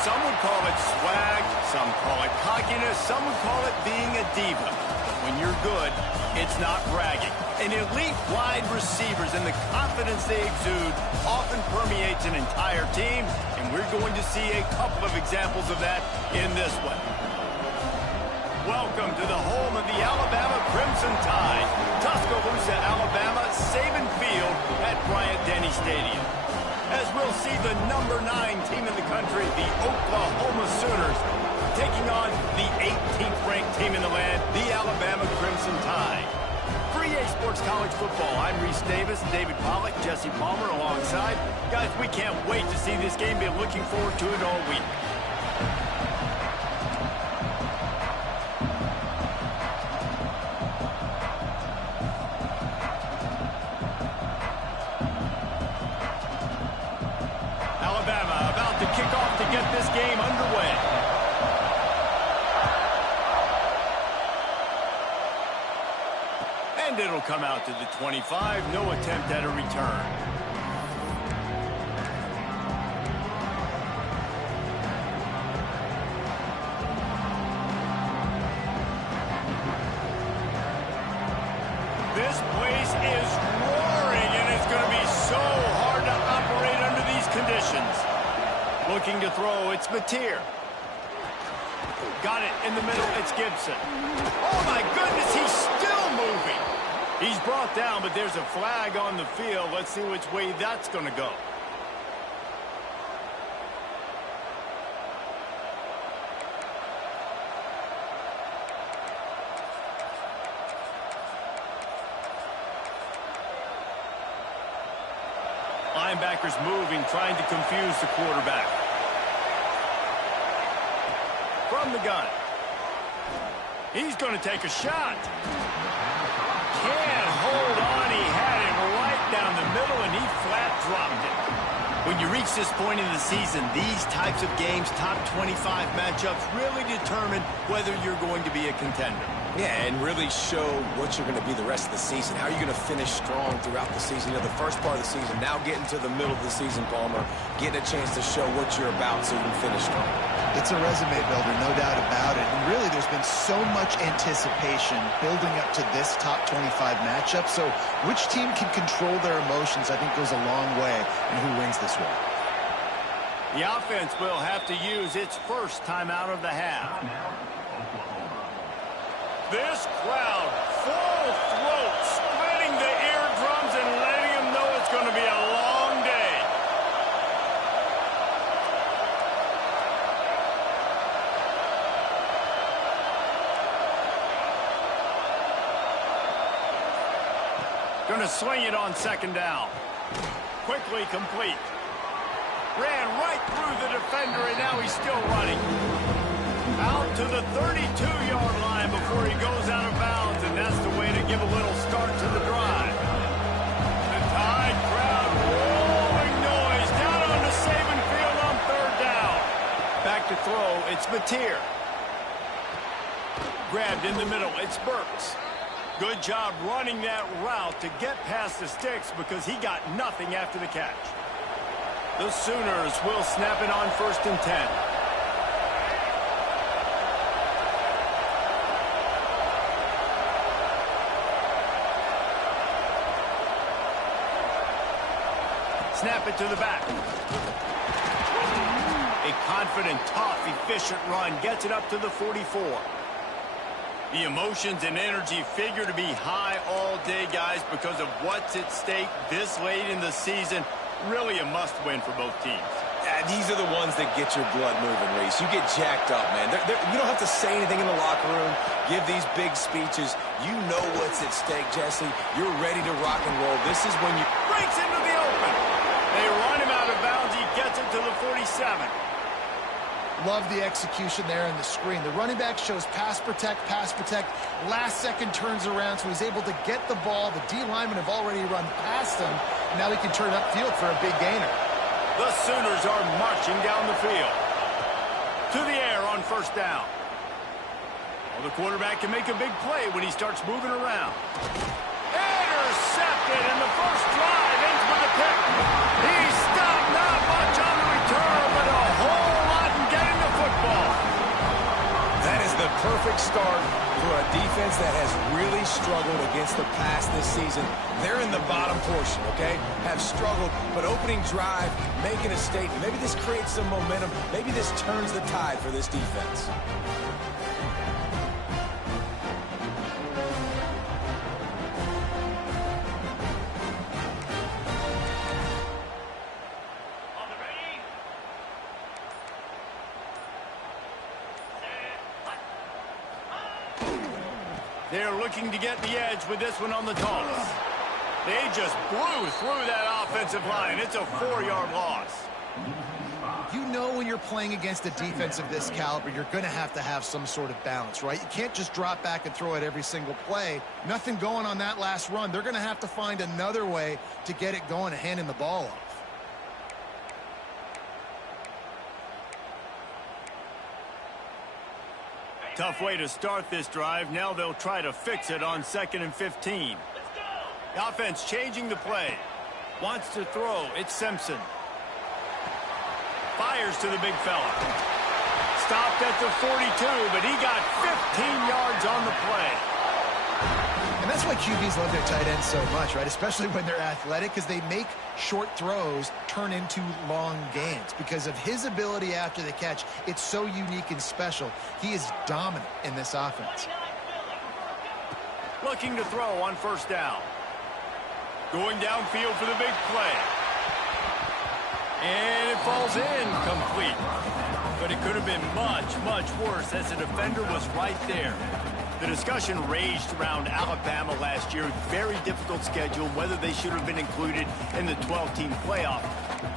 Some would call it swag, some call it cockiness, some would call it being a diva. But when you're good, it's not bragging. And elite wide receivers and the confidence they exude often permeates an entire team, and we're going to see a couple of examples of that in this one. Welcome to the home of the Alabama Crimson Tide, Tuscaloosa, Alabama, Saban Field at Bryant-Denny Stadium. As we'll see the number 9 team in the country, the Oklahoma Sooners, taking on the 18th ranked team in the land, the Alabama Crimson Tide. For EA Sports College Football, I'm Reese Davis, David Pollack, Jesse Palmer alongside. Guys, we can't wait to see this game. Been looking forward to it all week. Alabama about to kick off to get this game underway. And it'll come out to the 25. No attempt at a return. This place is roaring, and it's going to be so hard to operate under these conditions. Looking to throw, it's Mateer. Got it in the middle, it's Gibson. Oh my goodness, he's still moving. He's brought down, but there's a flag on the field. Let's see which way that's going to go. Linebackers moving, trying to confuse the quarterback. From the gun. He's going to take a shot. Can't hold on. He had it right down the middle, and he flat dropped it. When you reach this point in the season, these types of games, top 25 matchups, really determine whether you're going to be a contender. Yeah, and really show what you're going to be the rest of the season. How are you going to finish strong throughout the season? You know, the first part of the season, now getting to the middle of the season, Palmer, getting a chance to show what you're about so you can finish strong. It's a resume builder, no doubt about it. And really, there's been so much anticipation building up to this top 25 matchup. So which team can control their emotions, I think, goes a long way in who wins this one. The offense will have to use its first timeout of the half. This crowd, full throat, splitting the eardrums and letting them know it's going to be a long day. Going to swing it on second down. Quickly complete. Ran right through the defender, and now he's still running. Out to the 32-yard line before he goes out of bounds, and that's the way to give a little start to the drive. The Tide crowd rolling noise down on the Saban Field on third down. Back to throw, it's Mateer. Grabbed in the middle, it's Burks. Good job running that route to get past the sticks because he got nothing after the catch. The Sooners will snap it on 1st and 10. Snap it to the back. A confident, tough, efficient run gets it up to the 44. The emotions and energy figure to be high all day, guys, because of what's at stake this late in the season. Really a must-win for both teams. Yeah, these are the ones that get your blood moving, Reese. You get jacked up, man. You don't have to say anything in the locker room, give these big speeches. You know what's at stake, Jesse. You're ready to rock and roll. This is when you... Breaks into the open. They run him out of bounds. He gets it to the 47. Love the execution there in the screen. The running back shows pass protect. Last second turns around, so he's able to get the ball. The D linemen have already run past him. And now he can turn upfield for a big gainer. The Sooners are marching down the field. To the air on 1st down. Well, the quarterback can make a big play when he starts moving around. Intercepted, and the first drive ends with a pick. He stopped, not much on the return, but a whole lot in the perfect start for a defense that has really struggled against the pass this season. They're in the bottom portion, okay? Have struggled, but opening drive, making a statement. Maybe this creates some momentum. Maybe this turns the tide for this defense. They're looking to get the edge with this one on the toss. They just blew through that offensive line. It's a 4-yard loss. You know when you're playing against a defense of this caliber, you're going to have some sort of balance, right? You can't just drop back and throw it every single play. Nothing going on that last run. They're going to have to find another way to get it going and handing the ball off. Tough way to start this drive. Now they'll try to fix it on 2nd and 15. The offense changing the play. Wants to throw. It's Simpson. Fires to the big fella. Stopped at the 42, but he got 15 yards on the play. And that's why QBs love their tight ends so much, right? Especially when they're athletic, because they make short throws turn into long gains. Because of his ability after the catch, it's so unique and special. He is dominant in this offense. Looking to throw on 1st down. Going downfield for the big play. And it falls in complete. But it could have been much, much worse as the defender was right there. The discussion raged around Alabama last year. Very difficult schedule, whether they should have been included in the 12-team playoff.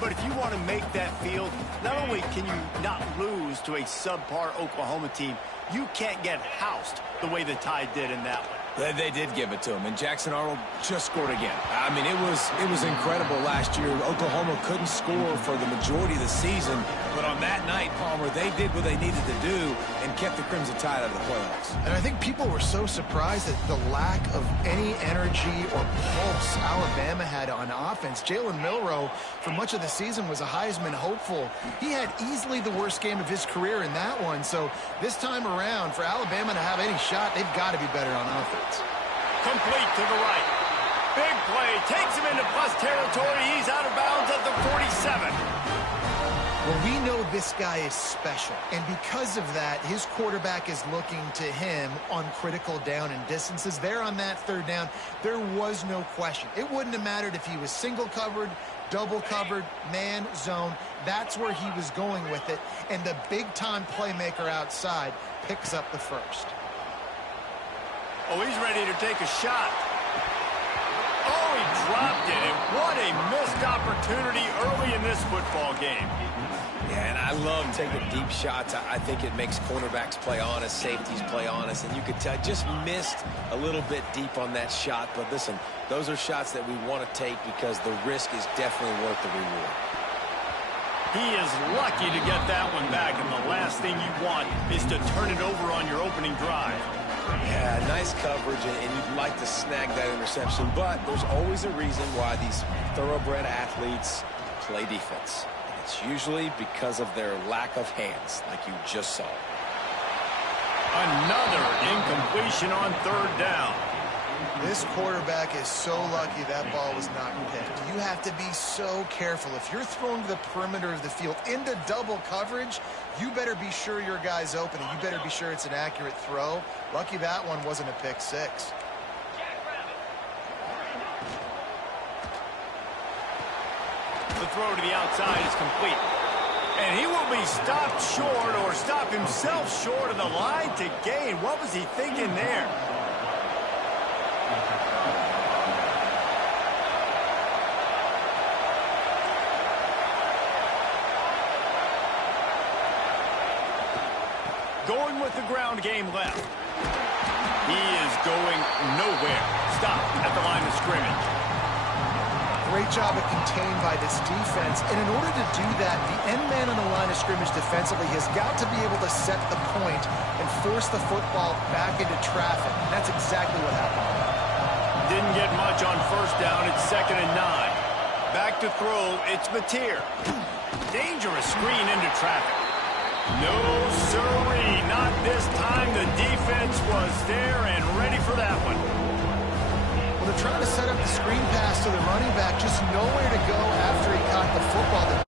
But if you want to make that field, not only can you not lose to a subpar Oklahoma team, you can't get housed the way the Tide did in that one. They did give it to him, and Jackson Arnold just scored again. I mean, it was incredible last year. Oklahoma couldn't score for the majority of the season, but on that night, Palmer, they did what they needed to do and kept the Crimson Tide out of the playoffs. And I think people were so surprised at the lack of any energy or pulse Alabama had on offense. Jalen Milroe, for much of the season, was a Heisman hopeful. He had easily the worst game of his career in that one, so this time around, for Alabama to have any shot, they've got to be better on offense. Complete to the right. Big play. Takes him into plus territory. He's out of bounds at the 47. Well, we know this guy is special. And because of that, his quarterback is looking to him on critical down and distances. There on that 3rd down, there was no question. It wouldn't have mattered if he was single covered, double covered, man, zone. That's where he was going with it. And the big-time playmaker outside picks up the first. Oh, he's ready to take a shot. Oh, he dropped it. And what a missed opportunity early in this football game. Yeah, and I love taking deep shots. I think it makes cornerbacks play honest, safeties play honest, and you could tell just missed a little bit deep on that shot. But listen, those are shots that we want to take because the risk is definitely worth the reward. He is lucky to get that one back, and the last thing you want is to turn it over on your opening drive. Yeah, nice coverage, and you'd like to snag that interception, but there's always a reason why these thoroughbred athletes play defense. And it's usually because of their lack of hands, like you just saw. Another incompletion on 3rd down. This quarterback is so lucky that ball was not picked. You have to be so careful. If you're throwing to the perimeter of the field into double coverage, you better be sure your guy's open, and you better be sure it's an accurate throw. Lucky that one wasn't a pick six. The throw to the outside is complete. And he will be stopped short or stop himself short of the line to gain. What was he thinking there? Going with the ground game left. He is going nowhere. Stop at the line of scrimmage. Great job of contained by this defense. And in order to do that, the end man on the line of scrimmage defensively has got to be able to set the point and force the football back into traffic. And that's exactly what happened. Didn't get much on 1st down. It's 2nd and 9. Back to throw. It's Mateer. Dangerous screen into traffic. No, sirree, not this time. The there and ready for that one. Well, they're trying to set up the screen pass to the running back, just nowhere to go after he caught the football.